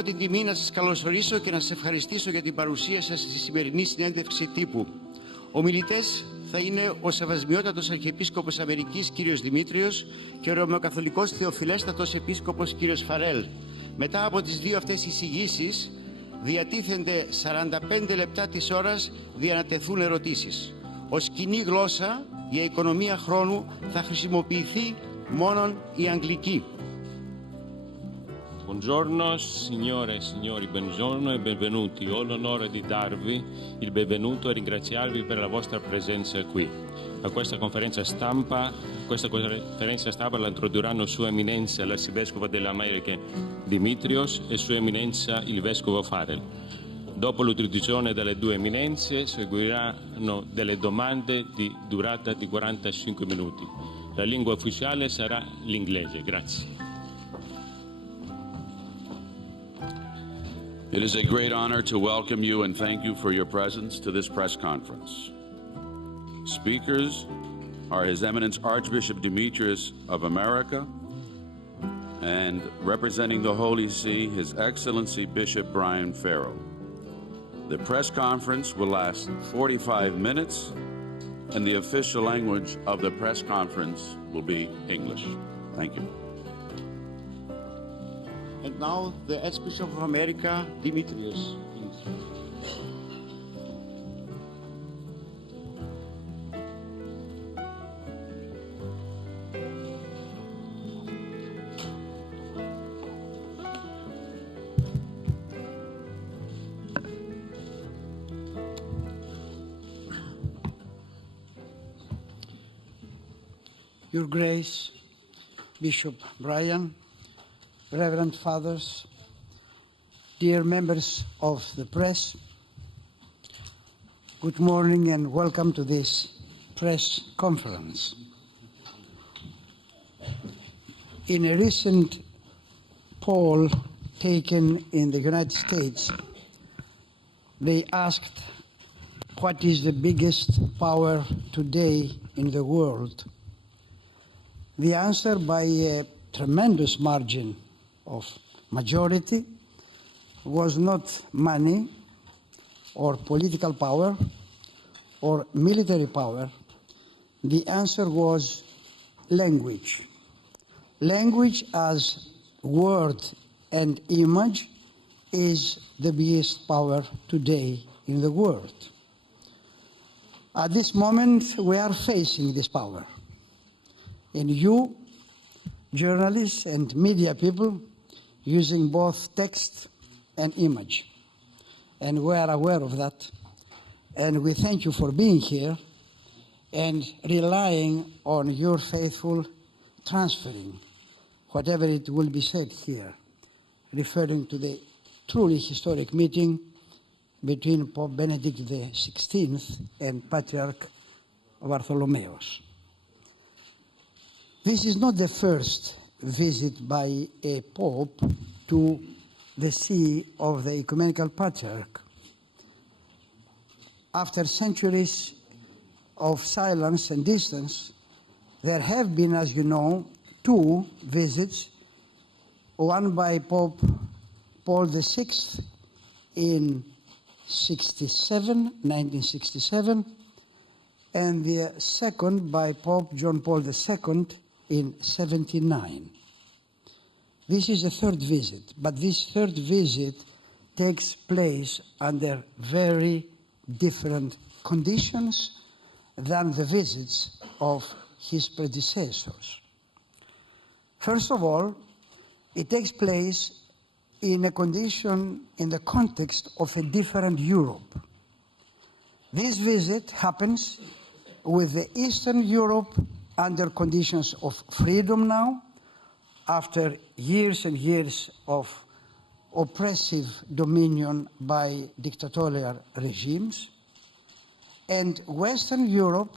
Έχω την τιμή να σας καλωσορίσω και να σας ευχαριστήσω για την παρουσία σας στη σημερινή συνέντευξη τύπου. Ομιλητές θα είναι ο Σεβασμιότατος Αρχιεπίσκοπος Αμερικής κ. Δημήτριος και ο Ρωμαιοκαθολικός Θεοφιλέστατος Επίσκοπος κ. Φαρέλ. Μετά από τις δύο αυτές εισηγήσεις διατίθενται 45 λεπτά της ώρας για να τεθούν ερωτήσεις. Ως κοινή γλώσσα για οικονομία χρόνου θα χρησιμοποιηθεί μόνον η αγγλική. Buongiorno signore e signori, buongiorno e benvenuti. Ho l'onore di darvi il benvenuto e ringraziarvi per la vostra presenza qui. A questa conferenza stampa la introdurranno Sua Eminenza l'Arcivescovo delle Americhe Dimitrios e Sua Eminenza il Vescovo Farel. Dopo l'introduzione delle due eminenze seguiranno delle domande di durata di 45 minuti. La lingua ufficiale sarà l'inglese. Grazie. It is a great honor to welcome you and thank you for your presence to this press conference. Speakers are His Eminence Archbishop Demetrius of America and representing the Holy See, His Excellency Bishop Brian Farrell. The press conference will last 45 minutes and the official language of the press conference will be English. Thank you. And now the Archbishop of America, Demetrius. Your Grace, Bishop Brian, Reverend Fathers, dear members of the press, good morning and welcome to this press conference. In a recent poll taken in the United States, they asked what is the biggest power today in the world. The answer by a tremendous margin of majority was not money or political power or military power. The answer was language. Language as word and image is the biggest power today in the world. At this moment, we are facing this power. And you, journalists and media people, using both text and image. And we are aware of that. And we thank you for being here and relying on your faithful transferring whatever it will be said here, referring to the truly historic meeting between Pope Benedict XVI and Patriarch Bartholomeus. This is not the first visit by a pope to the see of the Ecumenical Patriarch. After centuries of silence and distance, there have been, as you know, two visits, one by Pope Paul VI in 1967, and the second by Pope John Paul II in 79. This is the third visit, but this third visit takes place under very different conditions than the visits of his predecessors. First of all, it takes place in a condition, in the context of a different Europe. This visit happens with the Eastern Europe under conditions of freedom now, after years and years of oppressive dominion by dictatorial regimes, and Western Europe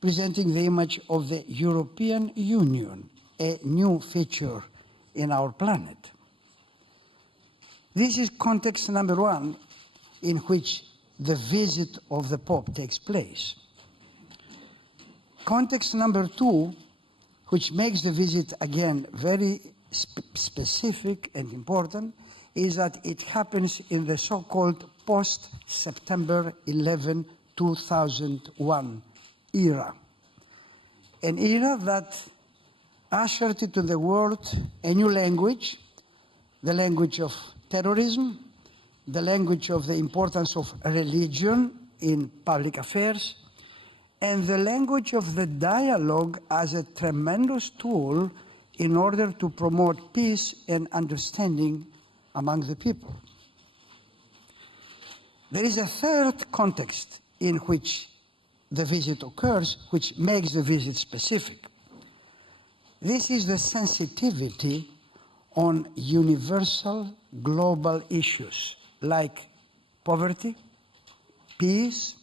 presenting the image of the European Union, a new feature in our planet. This is context number one in which the visit of the Pope takes place. Context number two, which makes the visit again very specific and important, is that it happens in the so-called post-September 11, 2001 era. An era that ushered into the world a new language, the language of terrorism, the language of the importance of religion in public affairs, and the language of the dialogue as a tremendous tool in order to promote peace and understanding among the people. There is a third context in which the visit occurs, which makes the visit specific. This is the sensitivity on universal global issues like poverty, peace,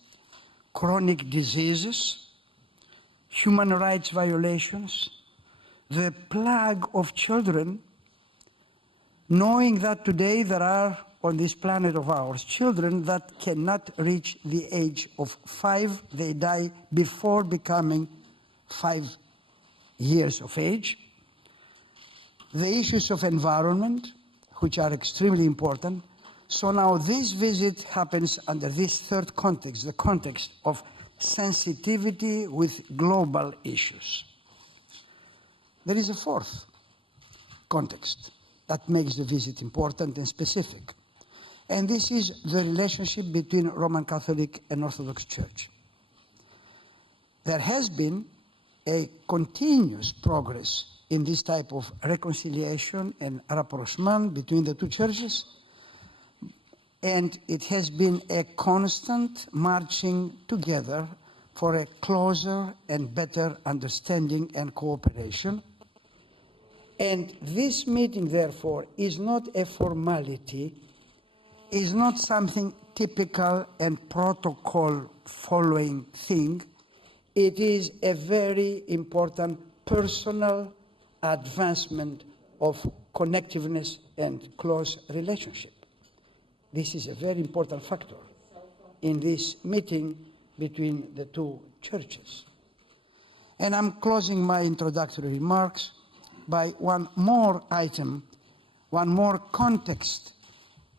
chronic diseases, human rights violations, the plague of children, knowing that today there are on this planet of ours children that cannot reach the age of 5. They die before becoming 5 years of age. The issues of environment, which are extremely important. So now this visit happens under this third context, the context of sensitivity with global issues. There is a fourth context that makes the visit important and specific. And this is the relationship between Roman Catholic and Orthodox Church. There has been a continuous progress in this type of reconciliation and rapprochement between the two churches, and it has been a constant marching together for a closer and better understanding and cooperation. And this meeting, therefore, is not a formality, is not something typical and protocol following thing. It is a very important personal advancement of connectiveness and close relationship. This is a very important factor in this meeting between the two churches. And I'm closing my introductory remarks by one more item, one more context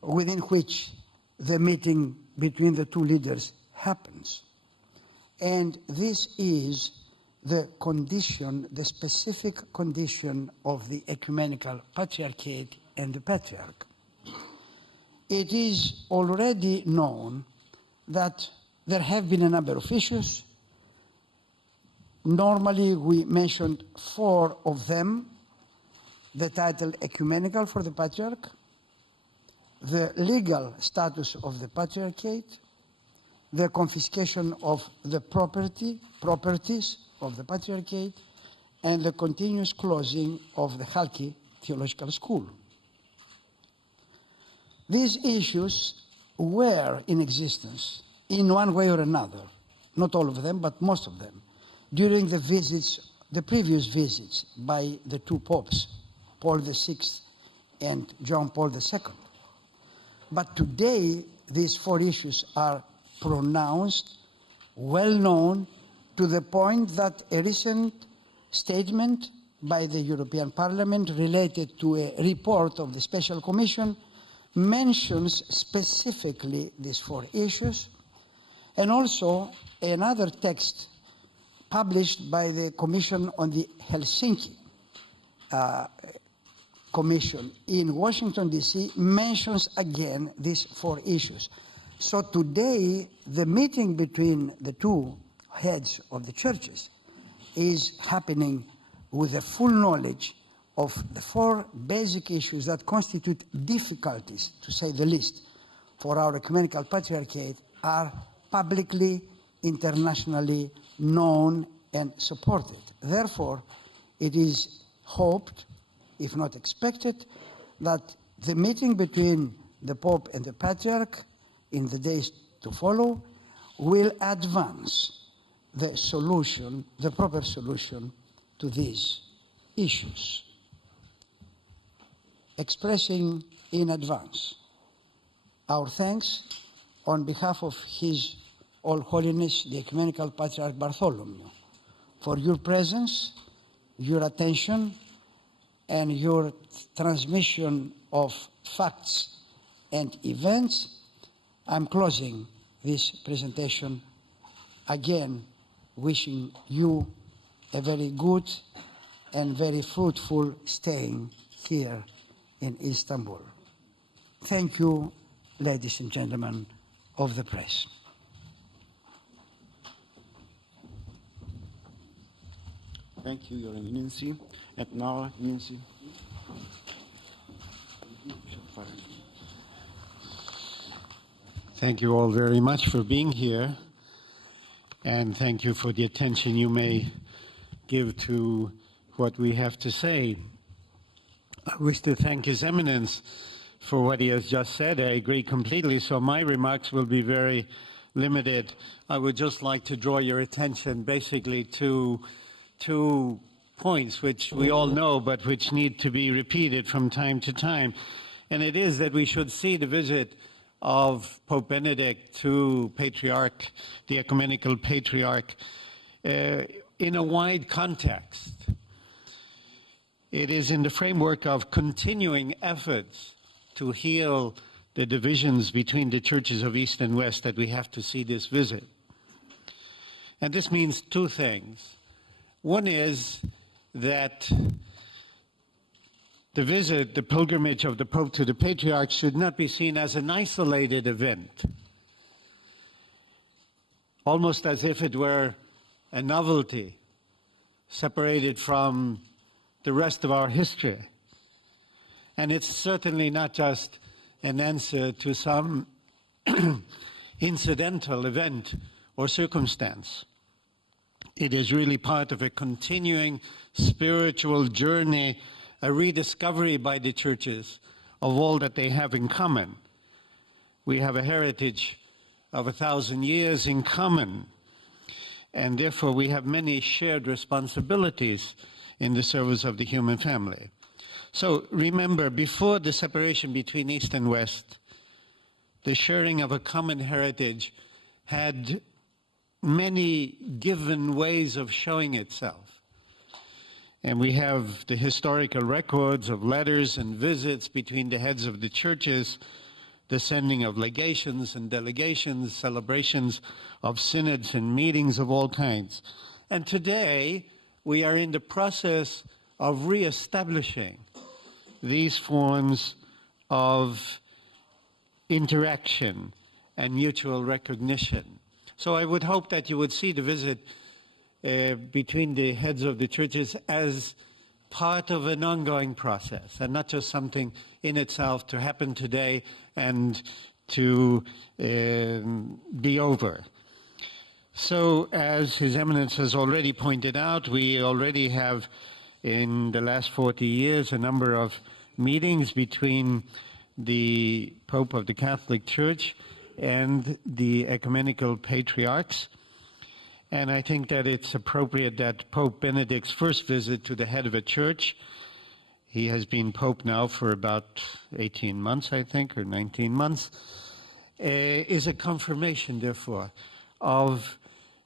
within which the meeting between the two leaders happens. And this is the condition, the specific condition of the Ecumenical Patriarchate and the Patriarch. It is already known that there have been a number of issues. Normally we mentioned 4 of them: the title ecumenical for the Patriarch, the legal status of the Patriarchate, the confiscation of the properties of the Patriarchate, and the continuous closing of the Halki Theological School. These issues were in existence in one way or another, not all of them, but most of them, during the visits, the previous visits by the 2 popes, Paul VI and John Paul II. But today, these 4 issues are pronounced, well known, to the point that a recent statement by the European Parliament related to a report of the Special Commission mentions specifically these 4 issues, and also another text published by the Commission on the Helsinki Commission in Washington, D.C. mentions again these 4 issues. So today, the meeting between the 2 heads of the churches is happening with the full knowledge of the 4 basic issues that constitute difficulties, to say the least, for our Ecumenical Patriarchate, are publicly, internationally known and supported. Therefore, it is hoped, if not expected, that the meeting between the Pope and the Patriarch in the days to follow will advance the solution, the proper solution to these issues. Expressing in advance our thanks on behalf of His All Holiness the Ecumenical Patriarch Bartholomew for your presence, your attention, and your transmission of facts and events, I'm closing this presentation again wishing you a very good and very fruitful staying here in Istanbul. Thank you, ladies and gentlemen of the press. Thank you, Your Eminency. And now, Eminency. Thank you all very much for being here, and thank you for the attention you may give to what we have to say. I wish to thank His Eminence for what he has just said. I agree completely, so my remarks will be very limited. I would just like to draw your attention basically to 2 points which we all know but which need to be repeated from time to time. And it is that we should see the visit of Pope Benedict to Patriarch, the Ecumenical Patriarch, in a wide context. It is in the framework of continuing efforts to heal the divisions between the churches of East and West that we have to see this visit. And this means 2 things. One is that the visit, the pilgrimage of the Pope to the Patriarch should not be seen as an isolated event, almost as if it were a novelty separated from the rest of our history. And it's certainly not just an answer to some incidental event or circumstance. It is really part of a continuing spiritual journey, a rediscovery by the churches of all that they have in common. We have a heritage of 1,000 years in common, and therefore we have many shared responsibilities in the service of the human family. So remember, before the separation between East and West, the sharing of a common heritage had many given ways of showing itself. And we have the historical records of letters and visits between the heads of the churches, the sending of legations and delegations, celebrations of synods and meetings of all kinds. And today, we are in the process of reestablishing these forms of interaction and mutual recognition. So I would hope that you would see the visit between the heads of the churches as part of an ongoing process and not just something in itself to happen today and to be over. So as His Eminence has already pointed out, we already have in the last 40 years a number of meetings between the Pope of the Catholic Church and the Ecumenical Patriarchs. And I think that it's appropriate that Pope Benedict's first visit to the head of a church, he has been Pope now for about 18 months, I think, or 19 months, is a confirmation, therefore, of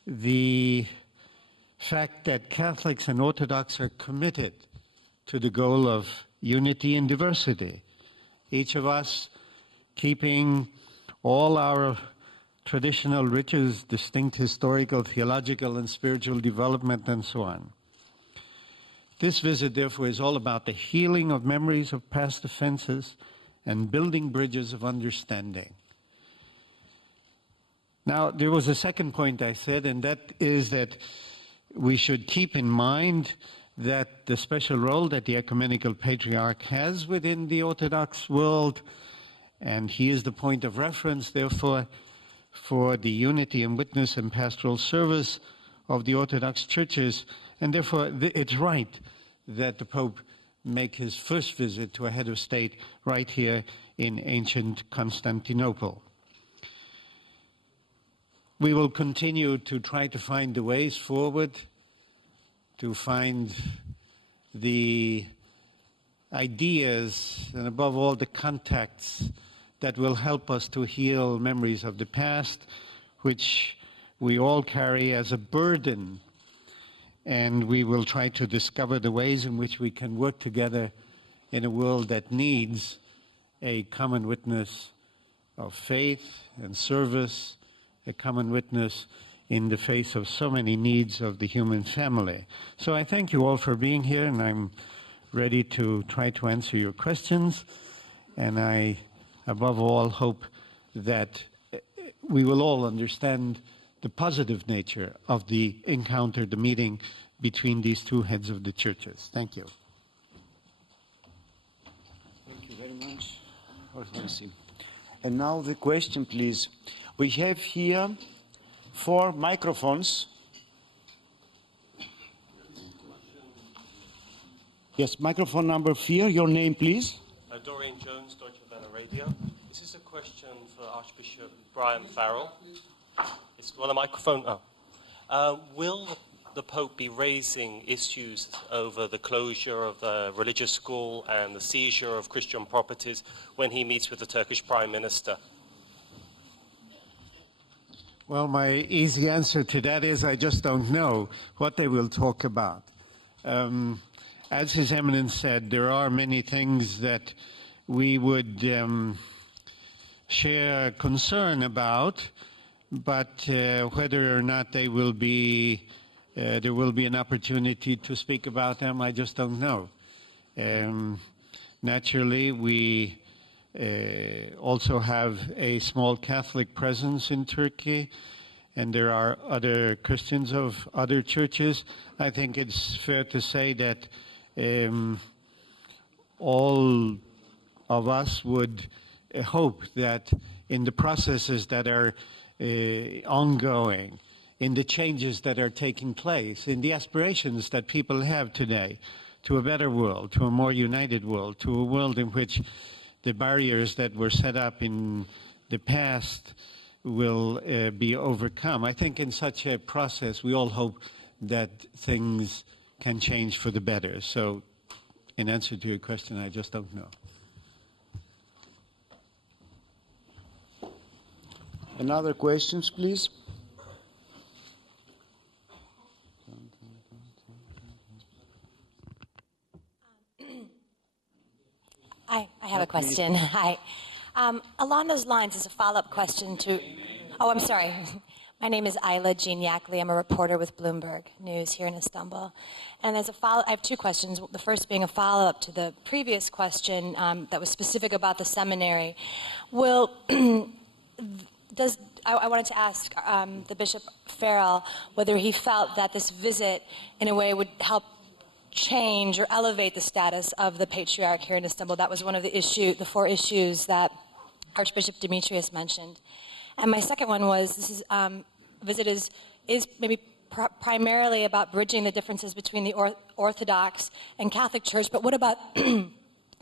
the fact that Catholics and Orthodox are committed to the goal of unity and diversity. Each of us keeping all our traditional riches, distinct historical, theological, and spiritual development, and so on. This visit, therefore, is all about the healing of memories of past offenses and building bridges of understanding. Now, there was a second point I said, and that is that we should keep in mind that the special role that the Ecumenical Patriarch has within the Orthodox world, and he is the point of reference, therefore, for the unity and witness and pastoral service of the Orthodox churches, and therefore it's right that the Pope make his first visit to a head of state right here in ancient Constantinople. We will continue to try to find the ways forward, to find the ideas and above all the contacts that will help us to heal memories of the past, which we all carry as a burden and we will try to discover the ways in which we can work together in a world that needs a common witness of faith and service, a common witness in the face of so many needs of the human family. So I thank you all for being here, and I'm ready to try to answer your questions. And I, above all, hope that we will all understand the positive nature of the encounter, the meeting between these two heads of the churches. Thank you. Thank you very much. And now the question, please. We have here 4 microphones. Yes, microphone number 4. Your name, please. Doreen Jones, Deutsche Welle Radio. This is a question for Archbishop Brian Farrell. It's on the microphone. Will the Pope be raising issues over the closure of the religious school and the seizure of Christian properties when he meets with the Turkish Prime Minister? Well, my easy answer to that is I just don't know what they will talk about. As His Eminence said, there are many things that we would share concern about, but whether or not they will be, there will be an opportunity to speak about them, I just don't know. Naturally, we also have a small Catholic presence in Turkey, and there are other Christians of other churches. I think it's fair to say that all of us would hope that in the processes that are ongoing, in the changes that are taking place, in the aspirations that people have today to a better world, to a more united world, to a world in which the barriers that were set up in the past will be overcome. I think in such a process, we all hope that things can change for the better. So in answer to your question, I just don't know. Another questions, please. I have a question. Hi. Along those lines, as a follow-up question to... Oh, I'm sorry. My name is Ayla Jean-Yakli. I'm a reporter with Bloomberg News here in Istanbul. And as a follow, I have 2 questions. The first being a follow-up to the previous question that was specific about the seminary. Will... I wanted to ask the Bishop Farrell whether he felt that this visit, in a way, would help change or elevate the status of the Patriarch here in Istanbul. That was one of the 4 issues that Archbishop Demetrius mentioned. And my second one was, this is, visit is maybe primarily about bridging the differences between the Orthodox and Catholic Church, but what about,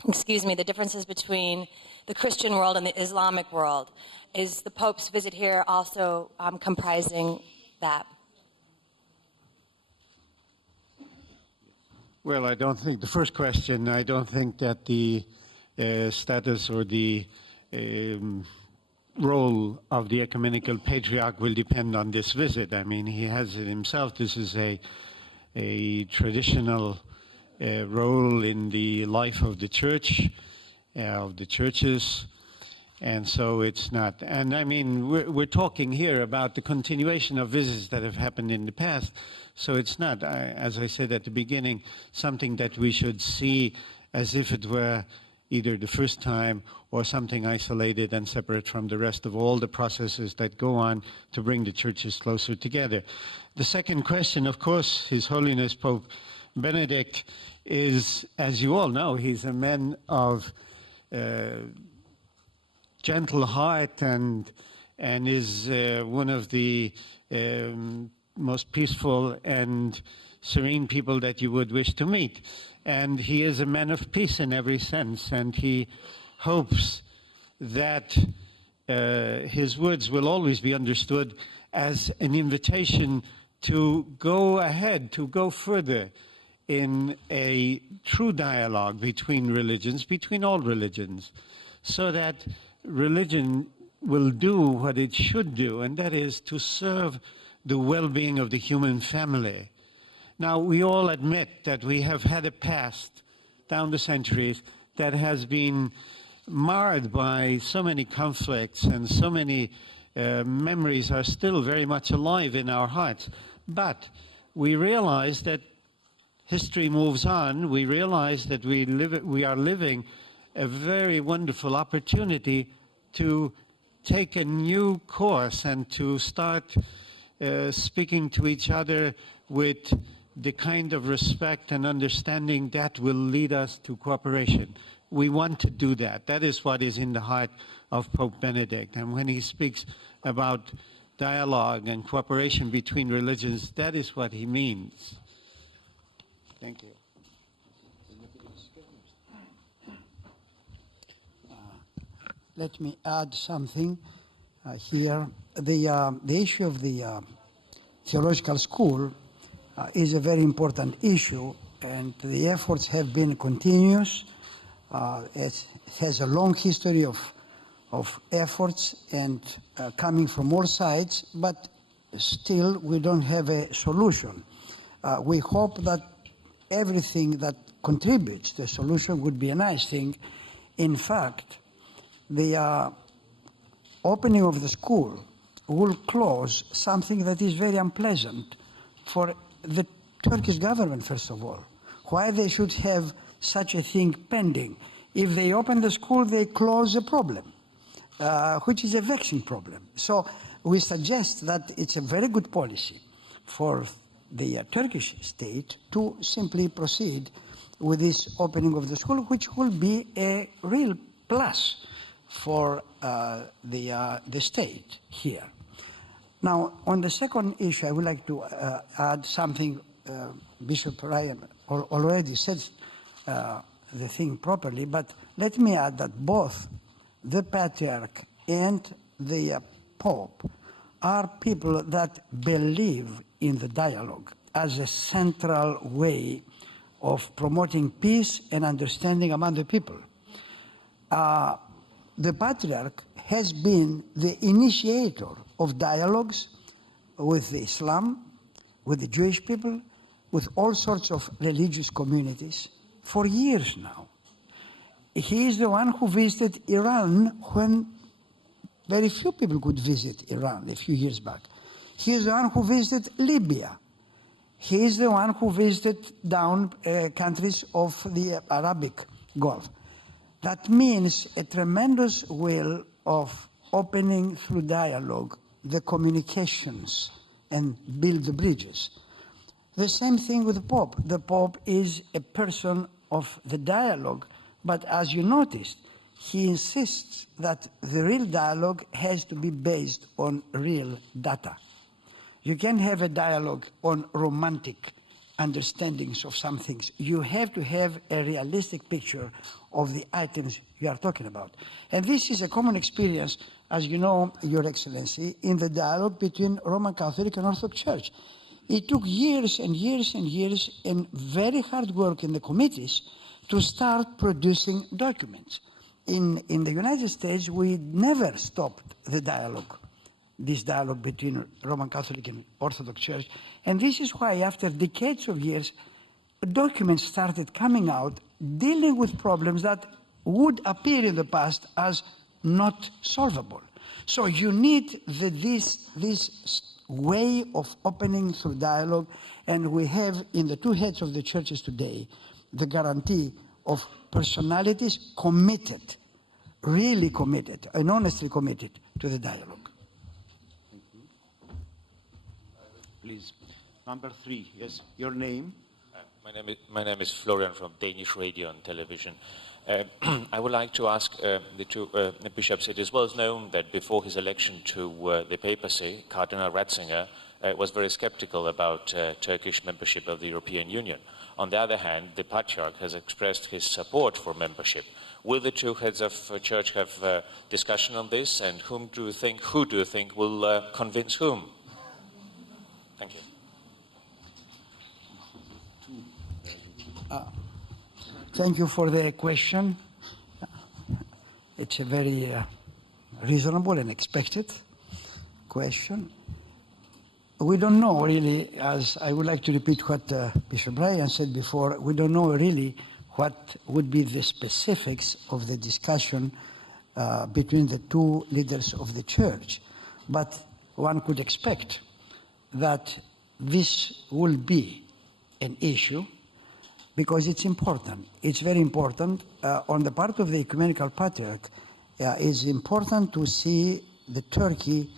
excuse me, the differences between the Christian world and the Islamic world? Is the Pope's visit here also comprising that? Well, I don't think, the first question, I don't think that the status or the role of the Ecumenical Patriarch will depend on this visit. I mean, he has it himself. This is a traditional role in the life of the Church, of the churches, and so it's not. And I mean, we're talking here about the continuation of visits that have happened in the past, so it's not, as I said at the beginning, something that we should see as if it were either the first time or something isolated and separate from the rest of all the processes that go on to bring the churches closer together. The second question, of course, His Holiness Pope Benedict is, as you all know, he's a man of gentle heart and is one of the most peaceful and serene people that you would wish to meet. And he is a man of peace in every sense, and he hopes that his words will always be understood as an invitation to go ahead, to go further in a true dialogue between religions, between all religions, so that religion will do what it should do, and that is to serve the well-being of the human family. Now, we all admit that we have had a past down the centuries that has been marred by so many conflicts, and so many memories are still very much alive in our hearts. But we realize that history moves on. We realize that we are living a very wonderful opportunity to take a new course and to start speaking to each other with the kind of respect and understanding that will lead us to cooperation. We want to do that. That is what is in the heart of Pope Benedict. And when he speaks about dialogue and cooperation between religions, that is what he means. Thank you. Let me add something here. The issue of the theological school is a very important issue, and the efforts have been continuous. It has a long history of efforts and coming from all sides, but still we don't have a solution. We hope that everything that contributes to a solution would be a nice thing. In fact, the opening of the school will close something that is very unpleasant for the Turkish government, first of all. Why they should have such a thing pending? If they open the school, they close the problem, which is a vexing problem. So we suggest that it's a very good policy for the Turkish state to simply proceed with this opening of the school, which will be a real plus for the state here. Now, on the second issue, I would like to add something. Bishop Ryan already said the thing properly, but let me add that both the Patriarch and the Pope are people that believe in the dialogue as a central way of promoting peace and understanding among the people. The Patriarch has been the initiator of dialogues with the Islam, with the Jewish people, with all sorts of religious communities for years now. He is the one who visited Iran when very few people could visit Iran a few years back. He is the one who visited Libya. He is the one who visited down countries of the Arabic Gulf. That means a tremendous will of opening through dialogue the communications and build the bridges. The same thing with the Pope. The Pope is a person of the dialogue, but as you noticed, he insists that the real dialogue has to be based on real data. You can't have a dialogue on romantic understandings of some things. You have to have a realistic picture of the items you are talking about. And this is a common experience, as you know, Your Excellency, in the dialogue between Roman Catholic and Orthodox Church. It took years and years and years and very hard work in the committees to start producing documents. In the United States, we never stopped the dialogue, this dialogue between Roman Catholic and Orthodox Church. And this is why, after decades of years, documents started coming out dealing with problems that would appear in the past as not solvable. So you need this way of opening through dialogue, and we have in the two heads of the churches today the guarantee of personalities committed, really committed, and honestly committed to the dialogue. Thank you. Please, number 3, yes, your name? My name is Florian from Danish Radio and Television. I would like to ask the two bishops. It is well known that before his election to the papacy, Cardinal Ratzinger was very skeptical about Turkish membership of the European Union. On the other hand, the Patriarch has expressed his support for membership. Will the two heads of church have discussion on this, and who do you think will convince whom? Thank you. Thank you for the question. It's a very reasonable and expected question. we don't know really, as I would like to repeat what Bishop Brian said before, we don't know really what would be the specifics of the discussion between the two leaders of the church. But one could expect that this will be an issue because it's important. It's very important. On the part of the Ecumenical Patriarch, it's important to see the Turkey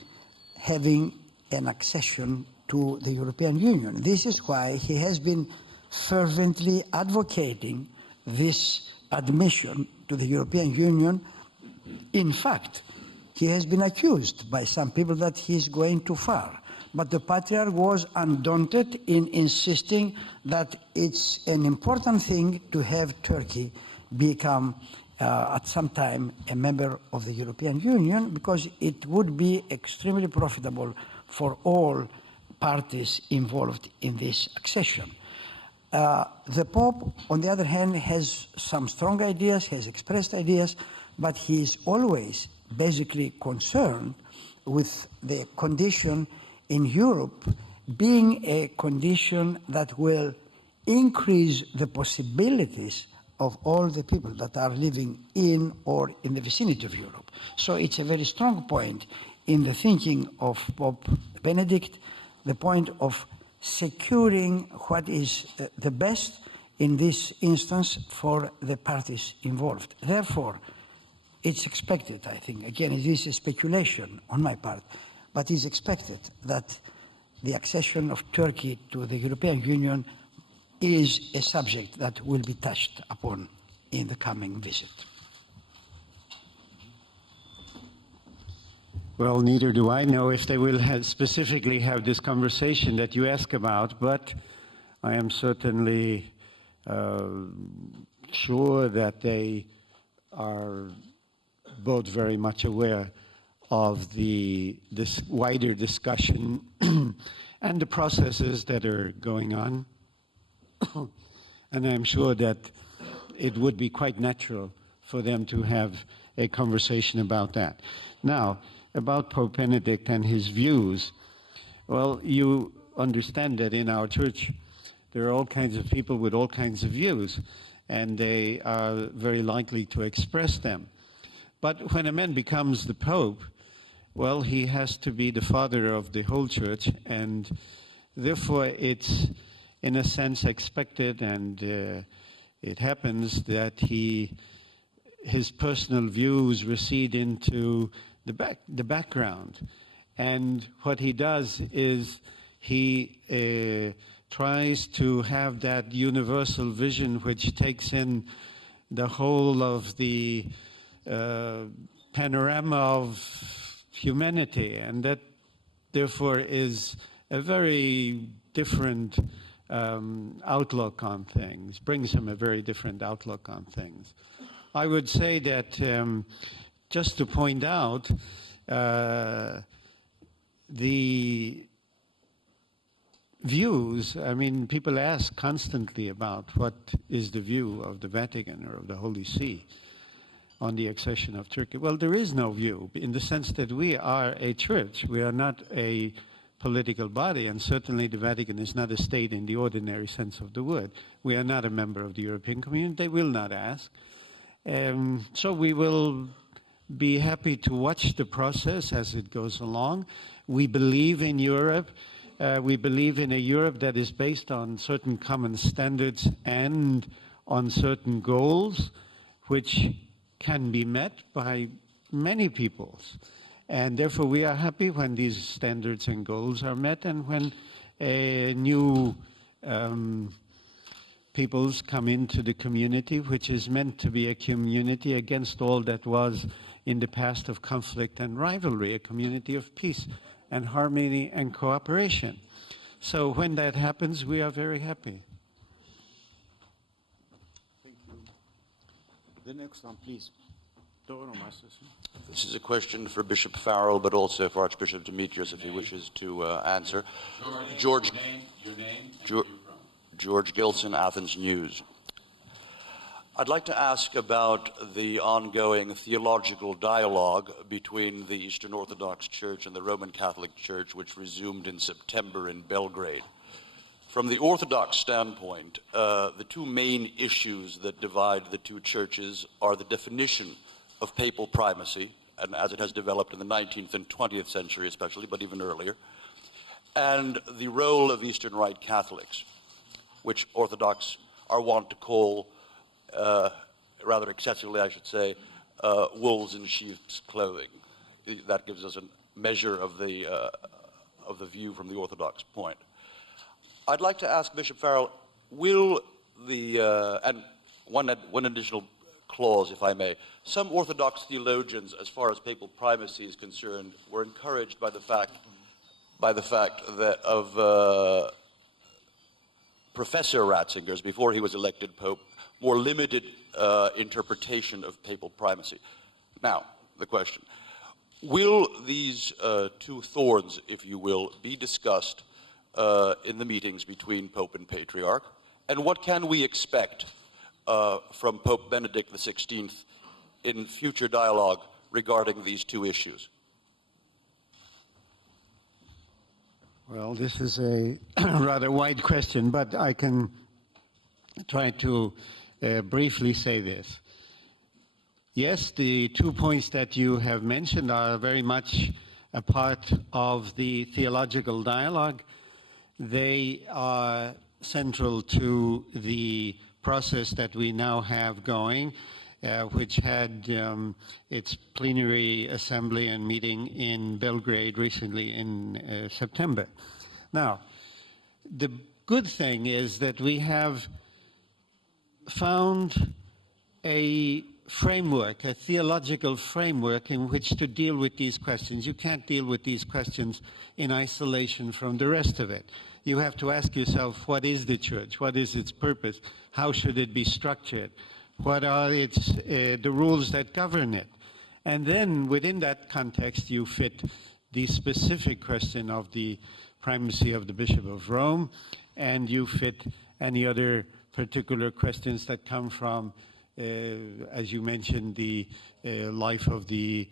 having an accession to the European Union. This is why he has been fervently advocating this admission to the European Union. In fact, he has been accused by some people that he is going too far. But the Patriarch was undaunted in insisting that it's an important thing to have Turkey become at some time a member of the European Union, because it would be extremely profitable for all parties involved in this accession. The Pope, on the other hand, has some strong ideas, has expressed ideas, but he is always basically concerned with the condition in Europe being a condition that will increase the possibilities of all the people that are living in or in the vicinity of Europe. So it's a very strong point in the thinking of Pope Benedict, the point of securing what is the best in this instance for the parties involved. Therefore, it's expected, I think, again, it is a speculation on my part, but it's expected that the accession of Turkey to the European Union is a subject that will be touched upon in the coming visit. Well, neither do I know if they will specifically have this conversation that you ask about, but I am certainly sure that they are both very much aware of this wider discussion and the processes that are going on. And I'm sure that it would be quite natural for them to have a conversation about that. Now, about Pope Benedict and his views, well, you understand that in our church there are all kinds of people with all kinds of views, and they are very likely to express them. But when a man becomes the Pope, well, he has to be the father of the whole church, and therefore it's in a sense expected, and it happens that his personal views recede into the background. And what he does is he tries to have that universal vision which takes in the whole of the panorama of humanity, and that therefore is a very different outlook on things, brings him a very different outlook on things. I would say that just to point out, the views, I mean, people ask constantly about what is the view of the Vatican or of the Holy See on the accession of Turkey. Well, there is no view, in the sense that we are a church. We are not a political body, and certainly the Vatican is not a state in the ordinary sense of the word. We are not a member of the European Community. They will not ask. So we will be happy to watch the process as it goes along. We believe in Europe. We believe in a Europe that is based on certain common standards and on certain goals, which can be met by many peoples. And therefore we are happy when these standards and goals are met, and when new peoples come into the community, which is meant to be a community against all that was in the past of conflict and rivalry, a community of peace and harmony and cooperation. So when that happens, we are very happy. Thank you. The next one, please. This is a question for Bishop Farrell, but also for Archbishop Demetrius, if he wishes to answer. George, your name? George Gilson, Athens News. I'd like to ask about the ongoing theological dialogue between the Eastern Orthodox Church and the Roman Catholic Church, which resumed in September in Belgrade. From the Orthodox standpoint, the two main issues that divide the two churches are the definition of papal primacy, and as it has developed in the 19th and 20th century especially, but even earlier, and the role of Eastern Rite Catholics, which Orthodox are wont to call, rather excessively I should say, wolves in sheep's clothing. That gives us a measure of the view from the Orthodox point. I'd like to ask Bishop Farrell, will and one additional clause, if I may. Some Orthodox theologians, as far as papal primacy is concerned, were encouraged by the fact that of Professor Ratzinger's, before he was elected Pope, more limited interpretation of papal primacy. Now, the question. Will these two thorns, if you will, be discussed in the meetings between Pope and Patriarch? And what can we expect from Pope Benedict XVI in future dialogue regarding these two issues? Well, this is a rather wide question, but I can try to briefly say this. Yes, the 2 points that you have mentioned are very much a part of the theological dialogue. They are central to the process that we now have going, which had its plenary assembly and meeting in Belgrade recently in September. Now, the good thing is that we have found a framework, a theological framework in which to deal with these questions. You can't deal with these questions in isolation from the rest of it. You have to ask yourself, what is the church? What is its purpose? How should it be structured? What are the rules that govern it? And then within that context, you fit the specific question of the primacy of the Bishop of Rome, and you fit any other particular questions that come from, as you mentioned, the life of the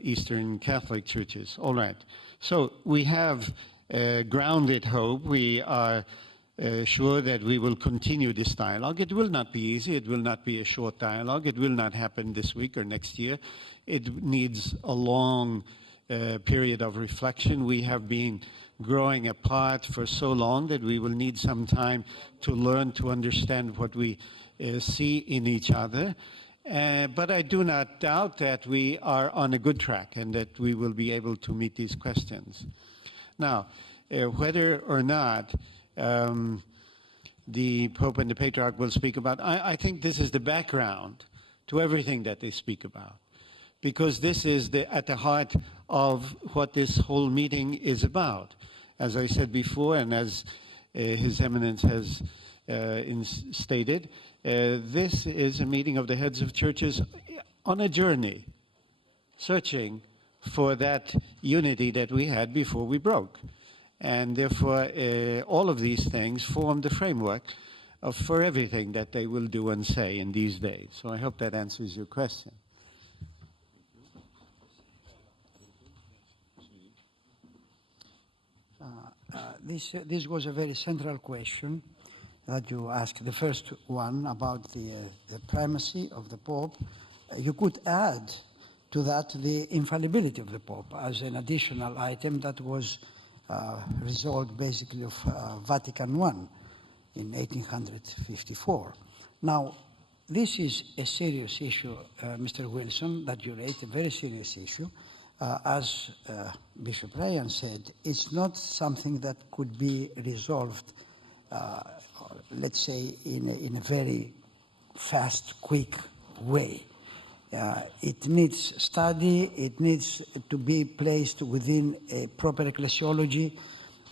Eastern Catholic churches. All right. So we have grounded hope. We are sure that we will continue this dialogue. It will not be easy. It will not be a short dialogue. It will not happen this week or next year. It needs a long period of reflection. We have been growing apart for so long that we will need some time to learn to understand what we see in each other. But I do not doubt that we are on a good track and that we will be able to meet these questions. Now, whether or not the Pope and the Patriarch will speak about, I think this is the background to everything that they speak about, because this is at the heart of what this whole meeting is about. As I said before, and as His Eminence has stated, this is a meeting of the heads of churches on a journey, searching for that unity that we had before we broke. And therefore, all of these things form the framework for everything that they will do and say in these days. So I hope that answers your question. This was a very central question that you asked, the first one about the primacy of the Pope. You could add to that the infallibility of the Pope as an additional item that was result basically of Vatican I in 1854. Now, this is a serious issue, Mr. Wilson, that you raised, a very serious issue. As Bishop Ryan said, it's not something that could be resolved, let's say, in a very fast, quick way. It needs study, it needs to be placed within a proper ecclesiology,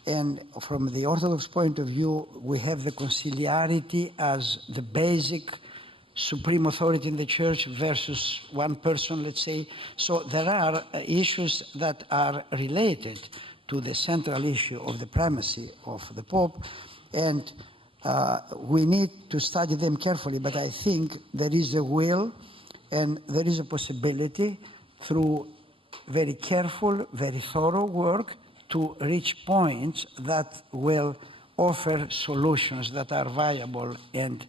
and from the Orthodox point of view, we have the conciliarity as the basic supreme authority in the church versus one person, let's say. So there are issues that are related to the central issue of the primacy of the Pope, and We need to study them carefully, but I think there is a will and there is a possibility through very careful, very thorough work to reach points that will offer solutions that are viable and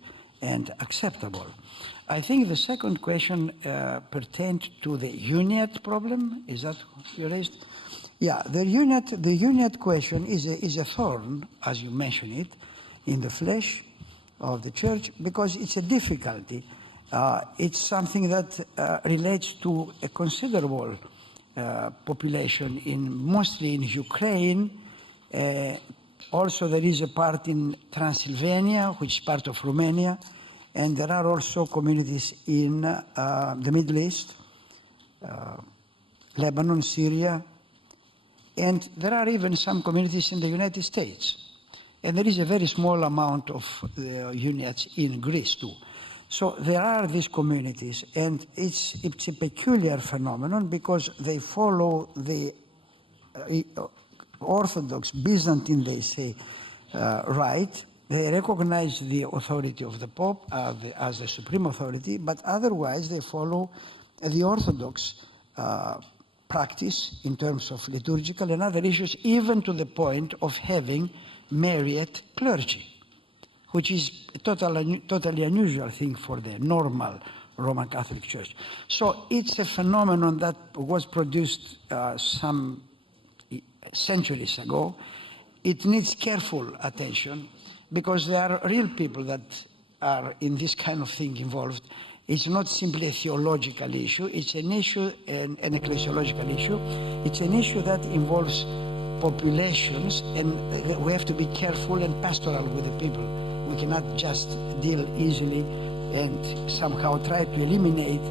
acceptable. I think the second question pertained to the uniate problem. Is that you raised? Yeah, the uniate question is a thorn, as you mentioned it, in the flesh of the church, because it's a difficulty. It's something that relates to a considerable population, mostly in Ukraine. Also, there is a part in Transylvania, which is part of Romania, and there are also communities in the Middle East, Lebanon, Syria, and there are even some communities in the United States. And there is a very small amount of uniates in Greece too. So there are these communities, and it's a peculiar phenomenon because they follow the Orthodox Byzantine, they say, rite. They recognize the authority of the Pope as the supreme authority, but otherwise they follow the Orthodox practice in terms of liturgical and other issues, even to the point of having married clergy, which is a totally unusual thing for the normal Roman Catholic Church. So it's a phenomenon that was produced some centuries ago. It needs careful attention because there are real people that are in this kind of thing involved. It's not simply a theological issue, it's an issue, an ecclesiological issue. It's an issue that involves populations, and we have to be careful and pastoral with the people. We cannot just deal easily and somehow try to eliminate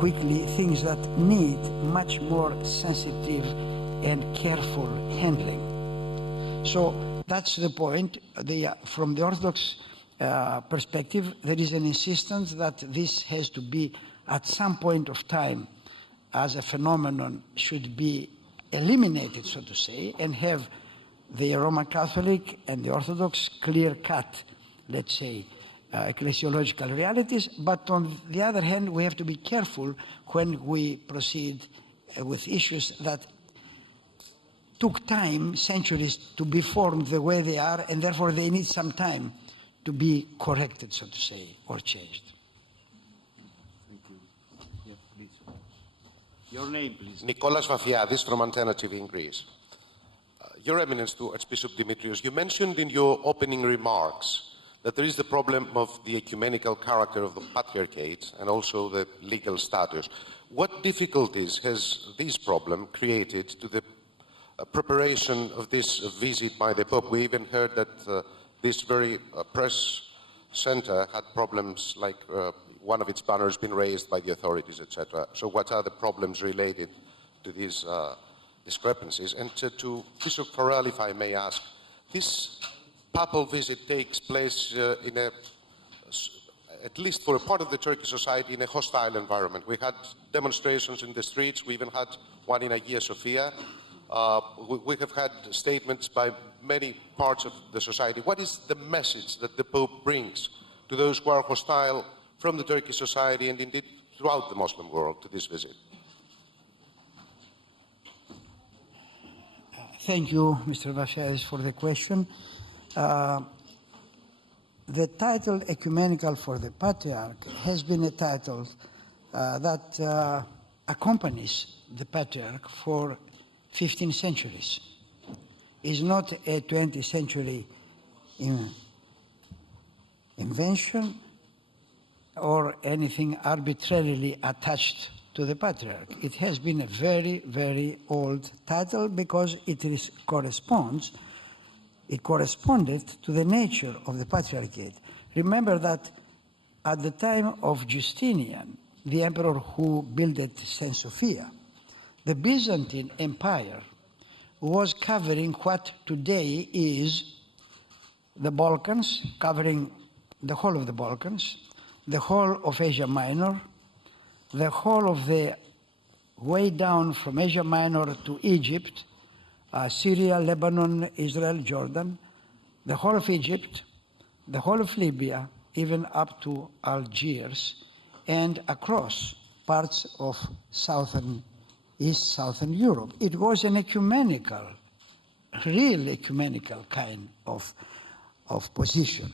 quickly things that need much more sensitive and careful handling. So that's the point. From the Orthodox perspective, there is an insistence that this has to be, at some point of time, as a phenomenon, should be eliminated, so to say, and have the Roman Catholic and the Orthodox clear-cut, let's say, ecclesiological realities. But on the other hand, we have to be careful when we proceed with issues that took time, centuries, to be formed the way they are, and therefore they need some time to be corrected, so to say, or changed. Thank you. Yeah, please. Your name, please. Nicholas Vafiadis from Antenna TV in Greece. Your Eminence, to Archbishop Dimitrios, you mentioned in your opening remarks that there is the problem of the ecumenical character of the Patriarchate and also the legal status. What difficulties has this problem created to the preparation of this visit by the Pope? We even heard that this very press center had problems, like one of its banners been raised by the authorities, etc. So what are the problems related to these discrepancies? And to Bishop Farrell, if I may ask, this papal visit takes place at least for a part of the Turkish society, in a hostile environment. We had demonstrations in the streets. We even had one in Hagia Sophia. We have had statements by many parts of the society. What is the message that the Pope brings to those who are hostile from the Turkish society and indeed throughout the Muslim world to this visit? Thank you, Mr. Vafiadis, for the question. The title Ecumenical for the Patriarch has been a title that accompanies the Patriarch for 15 centuries. Is not a 20th century invention or anything arbitrarily attached to the Patriarch. It has been a very, very old title because it corresponded to the nature of the Patriarchate. Remember that at the time of Justinian, the emperor who built St. Sophia, the Byzantine Empire was covering what today is the Balkans, covering the whole of the Balkans, the whole of Asia Minor, the whole of the way down from Asia Minor to Egypt, Syria, Lebanon, Israel, Jordan, the whole of Egypt, the whole of Libya, even up to Algiers, and across parts of Southern Europe. It was an ecumenical, real ecumenical kind of position.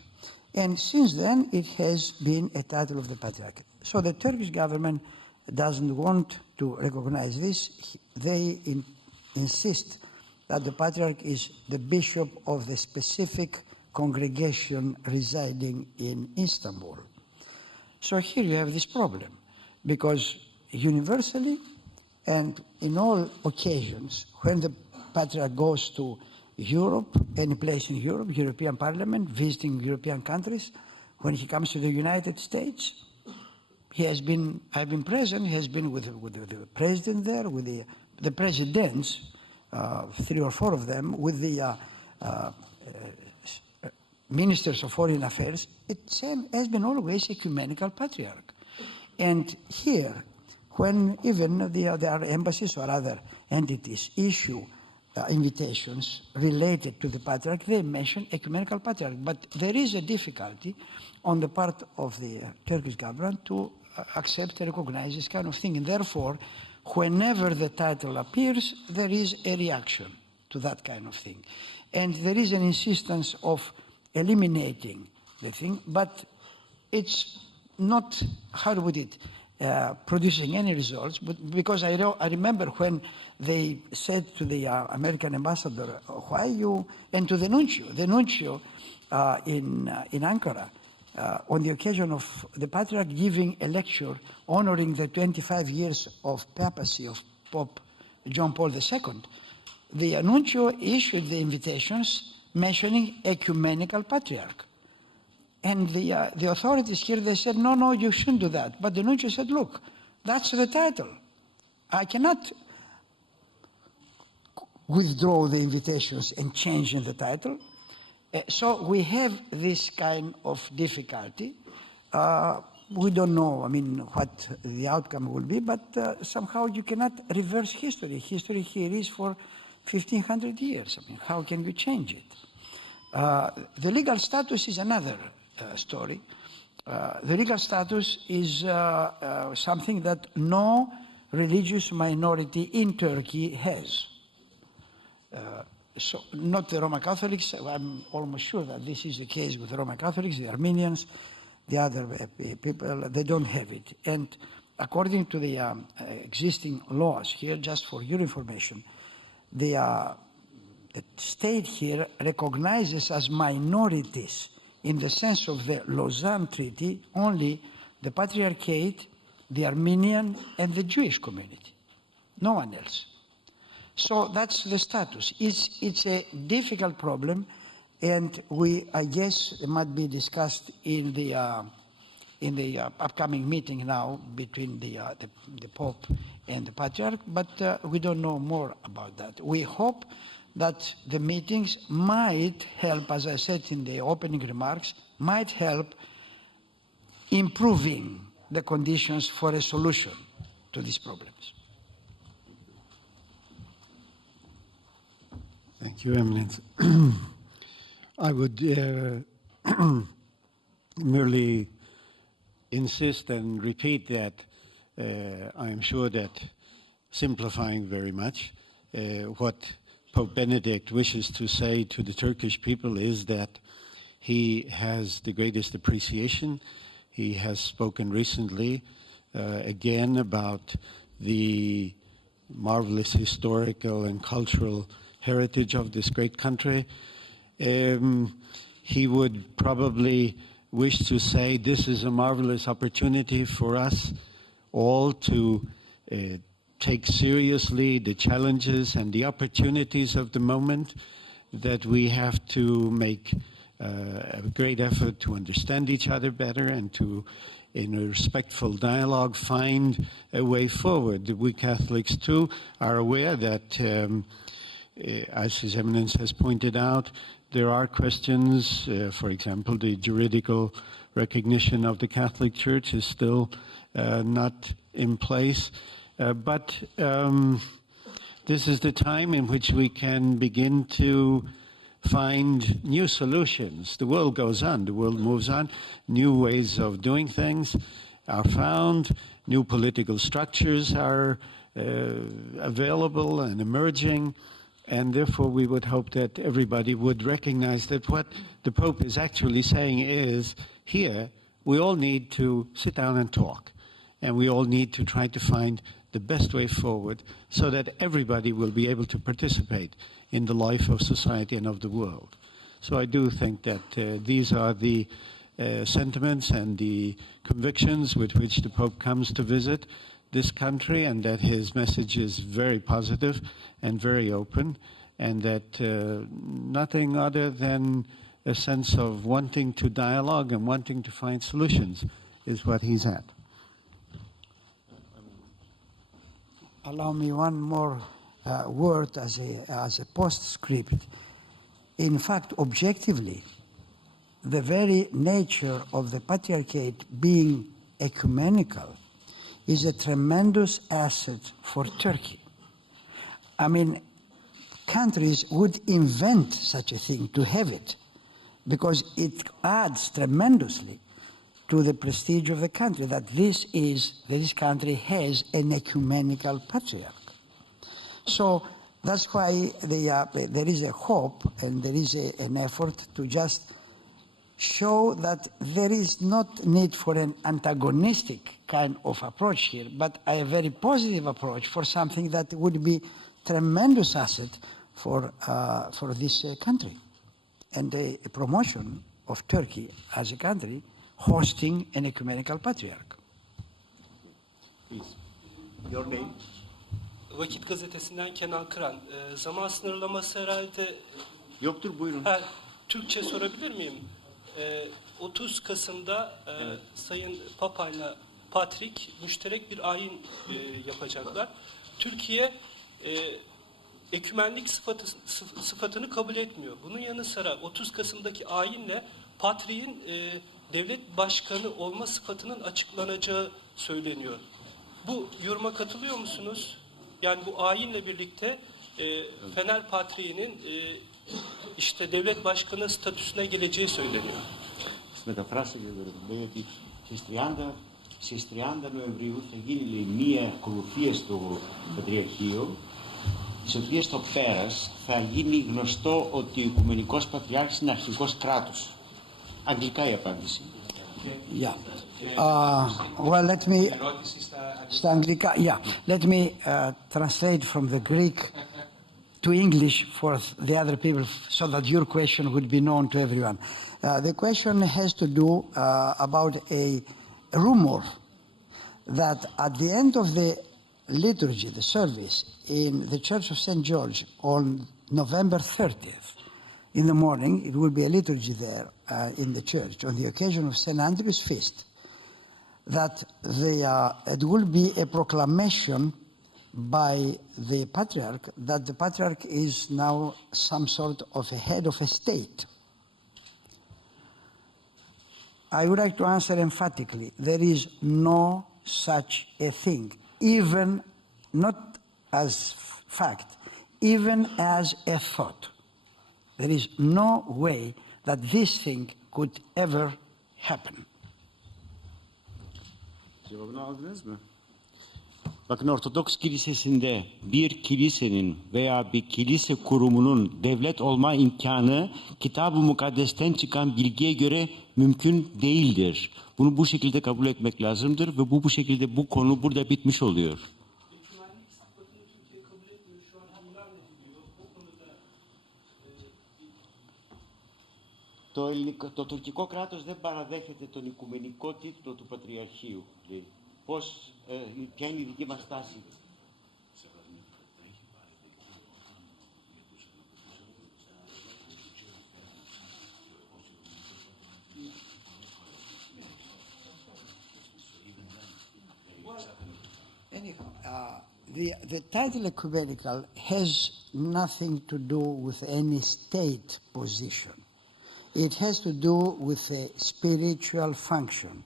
And since then, it has been a title of the Patriarchate. So the Turkish government doesn't want to recognize this. They insist that the Patriarch is the bishop of the specific congregation residing in Istanbul. So here you have this problem, because universally and in all occasions, when the Patriarch goes to Europe, any place in Europe, European Parliament, visiting European countries, when he comes to the United States, I've been present, he has been with the president there, with the presidents, 3 or 4 of them, with the ministers of foreign affairs. It has been always ecumenical patriarch. And here, when even there are embassies or other entities issue invitations related to the Patriarch, they mention Ecumenical Patriarch. But there is a difficulty on the part of the Turkish government to accept and recognize this kind of thing. And therefore, whenever the title appears, there is a reaction to that kind of thing. And there is an insistence of eliminating the thing, but it's not, how to put it, producing any results, but because I remember when they said to the American ambassador, why you, and to the nuncio in Ankara, on the occasion of the Patriarch giving a lecture honoring the 25 years of papacy of Pope John Paul II, the nuncio issued the invitations mentioning Ecumenical Patriarch. And the authorities here, they said, no, you shouldn't do that. But the nuncio said, look, that's the title. I cannot withdraw the invitations and change in the title. So we have this kind of difficulty. We don't know, what the outcome will be, but somehow you cannot reverse history. History here is for 1,500 years. How can you change it? The legal status is another story. The legal status is something that no religious minority in Turkey has. So not the Roman Catholics. I'm almost sure that this is the case with the Roman Catholics, the Armenians, the other people. They don't have it. And according to the existing laws here, just for your information, the state here recognizes as minorities in the sense of the Lausanne Treaty only the Patriarchate, the Armenian, and the Jewish community. No one else. So that's the status. It's a difficult problem, and I guess it might be discussed in the upcoming meeting now between the Pope and the Patriarch, but we don't know more about that. We hope that the meetings might help, as I said in the opening remarks, might help improving the conditions for a solution to these problems. Thank you, Eminence. I would merely insist and repeat that I am sure that, simplifying very much, what Pope Benedict wishes to say to the Turkish people is that he has the greatest appreciation. He has spoken recently again about the marvelous historical and cultural heritage of this great country. He would probably wish to say this is a marvelous opportunity for us all to take seriously the challenges and the opportunities of the moment, that we have to make a great effort to understand each other better and to, in a respectful dialogue, find a way forward. We Catholics, too, are aware that, as His Eminence has pointed out, there are questions, for example, the juridical recognition of the Catholic Church is still not in place. But this is the time in which we can begin to find new solutions. The world goes on, the world moves on, new ways of doing things are found, new political structures are available and emerging, and therefore we would hope that everybody would recognize that what the Pope is actually saying is, here, we all need to sit down and talk, and we all need to try to find the best way forward so that everybody will be able to participate in the life of society and of the world. So I do think that these are the sentiments and the convictions with which the Pope comes to visit this country, and that his message is very positive and very open, and that nothing other than a sense of wanting to dialogue and wanting to find solutions is what he's at. Allow me one more word as a postscript. In fact, objectively, the very nature of the Patriarchate being ecumenical is a tremendous asset for Turkey. I mean, countries would invent such a thing to have it, because it adds tremendously to the prestige of the country, that this country has an ecumenical patriarch. So that's why there is a hope and there is an effort to just show that there is not need for an antagonistic kind of approach here, but a very positive approach for something that would be tremendous asset for this country, and a promotion of Turkey as a country hosting an ecumenical patriarch. Please. Your name? Vakit Gazetesi'nden Kenan Kıran. Zaman sınırlaması herhalde... Yoktur, buyurun. Türkçe sorabilir miyim? 30 Kasım'da evet, Sayın Papa'yla Patrik müşterek bir ayin yapacaklar. Türkiye ekümenlik sıfatını kabul etmiyor. Bunun yanı sıra 30 Kasım'daki ayinle Patrik'in devlet başkanı olma sıfatının açıklanacağı söyleniyor. Bu yoruma katılıyor musunuz? Yani bu ayinle birlikte Fener Patriği'nin işte devlet başkanı statüsüne geleceği söyleniyor. Μεταφράσει λέει ότι στις 30 Νοεμβρίου θα γίνει μία ακολουθία στο Πατριαρχείο, της οποίας στο πέρας θα γίνει γνωστό ότι ο Οικουμενικός Πατριάρχης είναι αρχηγός κράτους. Αγγλικά η απάντηση. Yeah. Well, let me. Let me translate from the Greek to English for the other people, so that your question would be known to everyone. The question has to do about a rumor that at the end of the liturgy, the service in the Church of St. George on November 30th, in the morning, it will be a liturgy there in the church on the occasion of St. Andrew's feast, that it will be a proclamation by the Patriarch that the Patriarch is now some sort of a head of a state. I would like to answer emphatically, there is no such a thing, even not as fact, even as a thought. There is no way that this thing could ever happen. Cevabını aldınız mı? Bakın, Ortodoks Kilisesi'nde bir kilisenin veya bir kilise kurumunun devlet olma imkanı Kitab-ı Mukaddes'ten çıkan bilgiye göre mümkün değildir. Bunu bu şekilde kabul etmek lazımdır ve bu şekilde bu konu burada bitmiş oluyor. Το τουρκικό κράτος δεν παραδέχεται τον οικουμενικό τίτλο του Πατριαρχείου. Ποια είναι η δική μας στάση? Anyhow, the title ecumenical has nothing to do with any state position. It has to do with a spiritual function.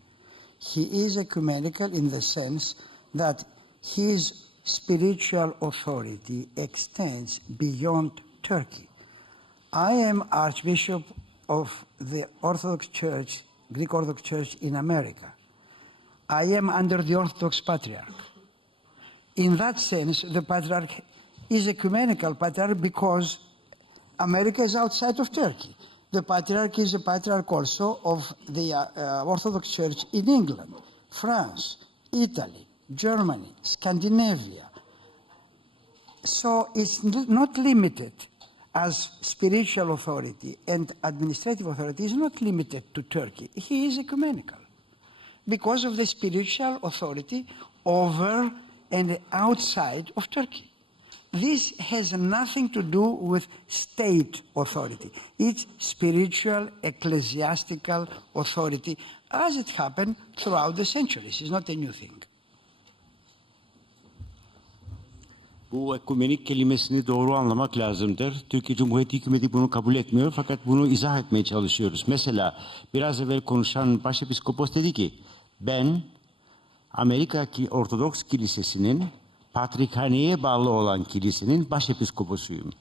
He is ecumenical in the sense that his spiritual authority extends beyond Turkey. I am Archbishop of the Orthodox Church, Greek Orthodox Church in America. I am under the Orthodox Patriarch. In that sense, the Patriarch is Ecumenical Patriarch because America is outside of Turkey. The Patriarch is a Patriarch also of the Orthodox Church in England, France, Italy, Germany, Scandinavia. So it's not limited as spiritual authority and administrative authority is not limited to Turkey. He is ecumenical because of the spiritual authority over and outside of Turkey. This has nothing to do with state authority. It's spiritual, ecclesiastical authority as it happened throughout the centuries. It's not a new thing. Bu ekumenik kelimesini doğru anlamak lazımdır. Türkiye Cumhuriyeti hükümeti bunu kabul etmiyor fakat bunu izah etmeye çalışıyoruz. Mesela biraz evvel konuşan Başepiskopos dedi ki ben Amerika Ortodoks Kilisesi'nin Patrikhane'ye bağlı olan kilisenin başepiskoposuyum.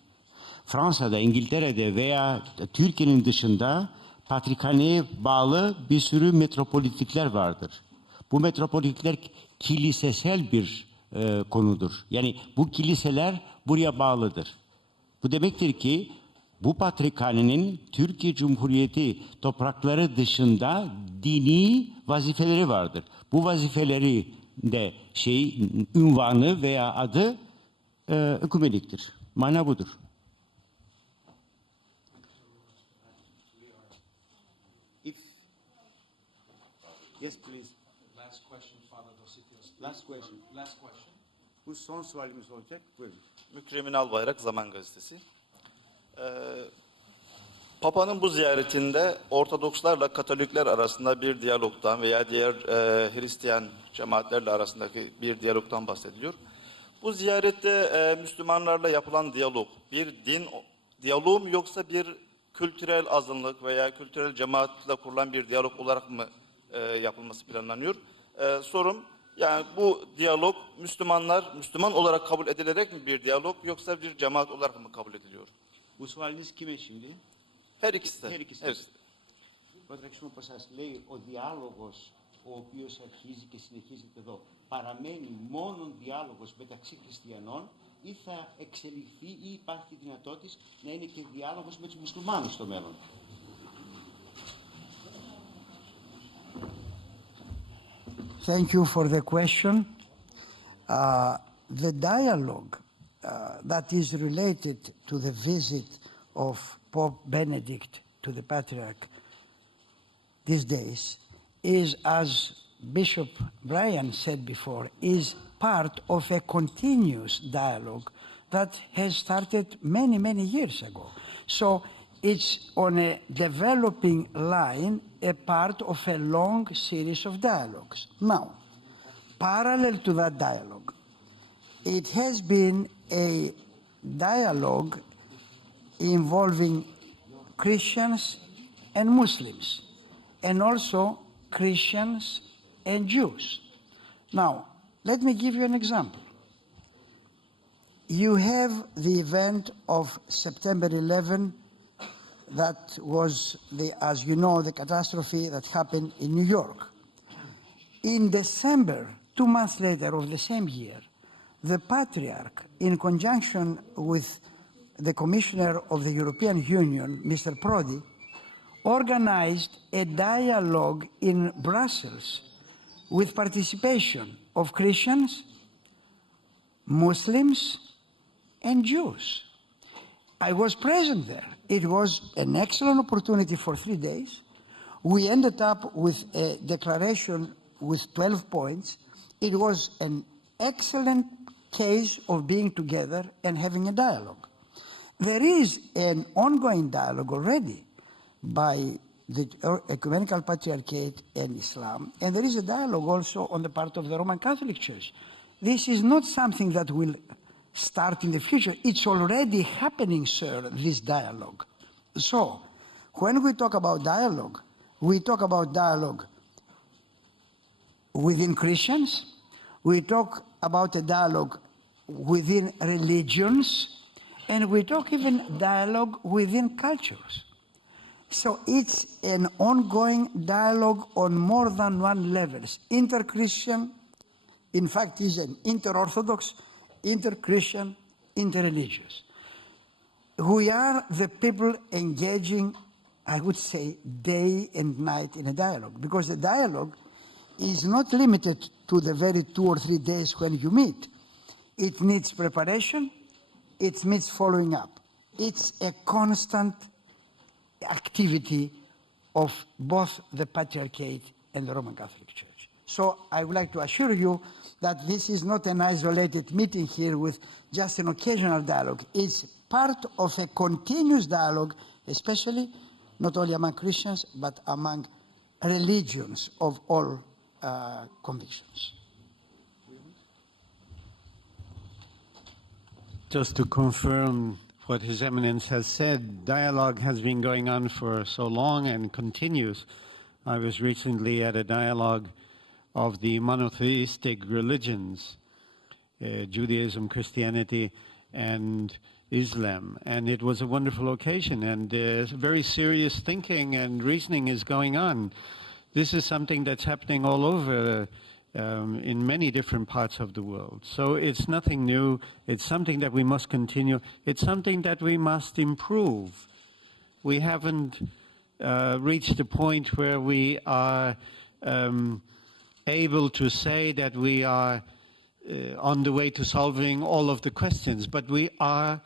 Fransa'da, İngiltere'de veya Türkiye'nin dışında Patrikhane'ye bağlı bir sürü metropolitlikler vardır. Bu metropolitlikler kilisesel bir konudur. Yani bu kiliseler buraya bağlıdır. Bu demektir ki bu Patrikhane'nin Türkiye Cumhuriyeti toprakları dışında dini vazifeleri vardır. Bu vazifeleri de ünvanı veya adı ekumeniktir. Mana budur. Yes, please. Last question, Father Dositheos. Last question. Last question. Bu son sualimiz olacak. Buyurun. Mükremin Albayrak, Zaman Gazetesi. Papa'nın bu ziyaretinde Ortodokslarla Katolikler arasında bir diyalogdan veya diğer Hristiyan cemaatlerle arasındaki bir diyalogdan bahsediliyor. Bu ziyarette Müslümanlarla yapılan diyalog bir din diyaloğu mu yoksa bir kültürel azınlık veya kültürel cemaatle kurulan bir diyalog olarak mı yapılması planlanıyor? Sorum yani bu diyalog Müslüman olarak kabul edilerek mi bir diyalog yoksa bir cemaat olarak mı kabul ediliyor? Bu sualiniz kime şimdi? Her ikisi de. Her ikisi. Evet. Προτρέξουμε πως σας λέει ο διάλογος ο οποίος αρχίζει και συνεχίζεται εδώ παραμένει μόνον διάλογος μεταξύ χριστιανών ή θα εξελιχθεί ή υπάρχει δυνατότητα να είναι και διάλογος με τους μουσουλμάνους στο μέλλον. Thank you for the question. The dialogue that is related to the visit of Pope Benedict to the Patriarch these days is, as Bishop Brian said before, is part of a continuous dialogue that has started many, many years ago. So it's on a developing line, a part of a long series of dialogues. Now, parallel to that dialogue, it has been a dialogue involving Christians and Muslims, and also Christians and Jews. Now, let me give you an example. You have the event of September 11, that was, as you know, the catastrophe that happened in New York. In December, 2 months later of the same year, the Patriarch, in conjunction with the Commissioner of the European Union, Mr. Prodi, organized a dialogue in Brussels with participation of Christians, Muslims, and Jews. I was present there. It was an excellent opportunity for 3 days. We ended up with a declaration with 12 points. It was an excellent case of being together and having a dialogue. There is an ongoing dialogue already by the Ecumenical Patriarchate and Islam, and there is a dialogue also on the part of the Roman Catholic Church. This is not something that will start in the future. It's already happening, sir, this dialogue. So, when we talk about dialogue, we talk about dialogue within Christians, we talk about a dialogue within religions, And we talk even dialogue within cultures. So it's an ongoing dialogue on more than one levels. Inter-Christian, in fact, is an inter-Orthodox, inter-Christian, inter-religious. We are the people engaging, I would say, day and night in a dialogue, because the dialogue is not limited to the very 2 or 3 days when you meet. It needs preparation, it needs following up. It's a constant activity of both the Patriarchate and the Roman Catholic Church. So I would like to assure you that this is not an isolated meeting here with just an occasional dialogue. It's part of a continuous dialogue, especially not only among Christians, but among religions of all convictions. Just to confirm what His Eminence has said, dialogue has been going on for so long and continues. I was recently at a dialogue of the monotheistic religions, Judaism, Christianity, and Islam. And it was a wonderful occasion, and very serious thinking and reasoning is going on. This is something that's happening all over in many different parts of the world. So it's nothing new. It's something that we must continue. It's something that we must improve. We haven't reached the point where we are able to say that we are on the way to solving all of the questions, but we are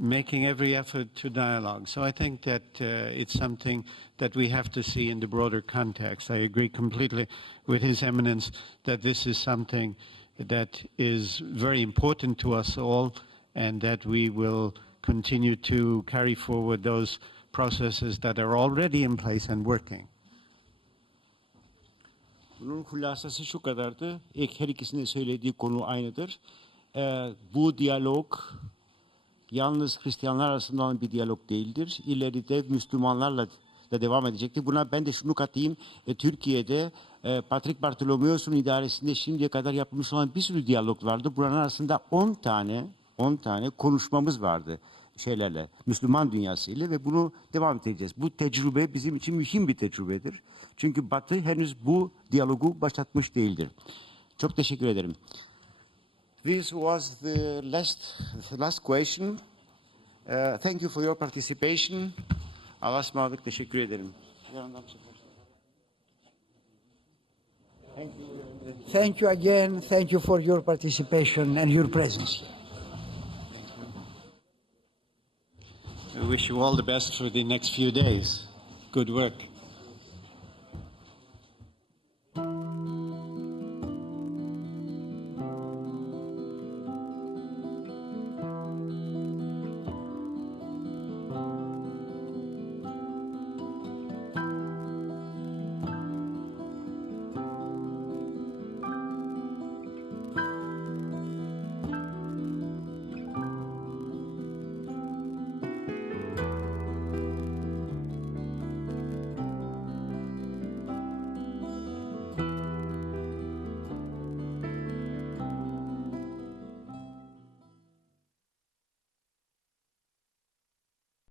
making every effort to dialogue. So I think that it's something that we have to see in the broader context. I agree completely with His Eminence that this is something that is very important to us all, and that we will continue to carry forward those processes that are already in place and working. Bunun hulasası şu kadardı. Her ikisinin söylediği konu aynıdır. Bu diyalog yalnız Hristiyanlar arasında olan bir diyalog değildir. İleride Müslümanlarla da devam edecektir. Buna ben de şunu katayım. Türkiye'de Patrik Bartolomeos'un idaresinde şimdiye kadar yapılmış olan bir sürü diyalog vardı. Buranın arasında 10 tane konuşmamız vardı şeylerle, Müslüman dünyasıyla ve bunu devam edeceğiz. Bu tecrübe bizim için mühim bir tecrübedir. Çünkü Batı henüz bu diyalogu başlatmış değildir. Çok teşekkür ederim. This was the last question. Thank you for your participation. Allah'a ısmarladık. Teşekkür ederim. Thank you again. Thank you for your participation and your presence. We wish you all the best for the next few days. Good work.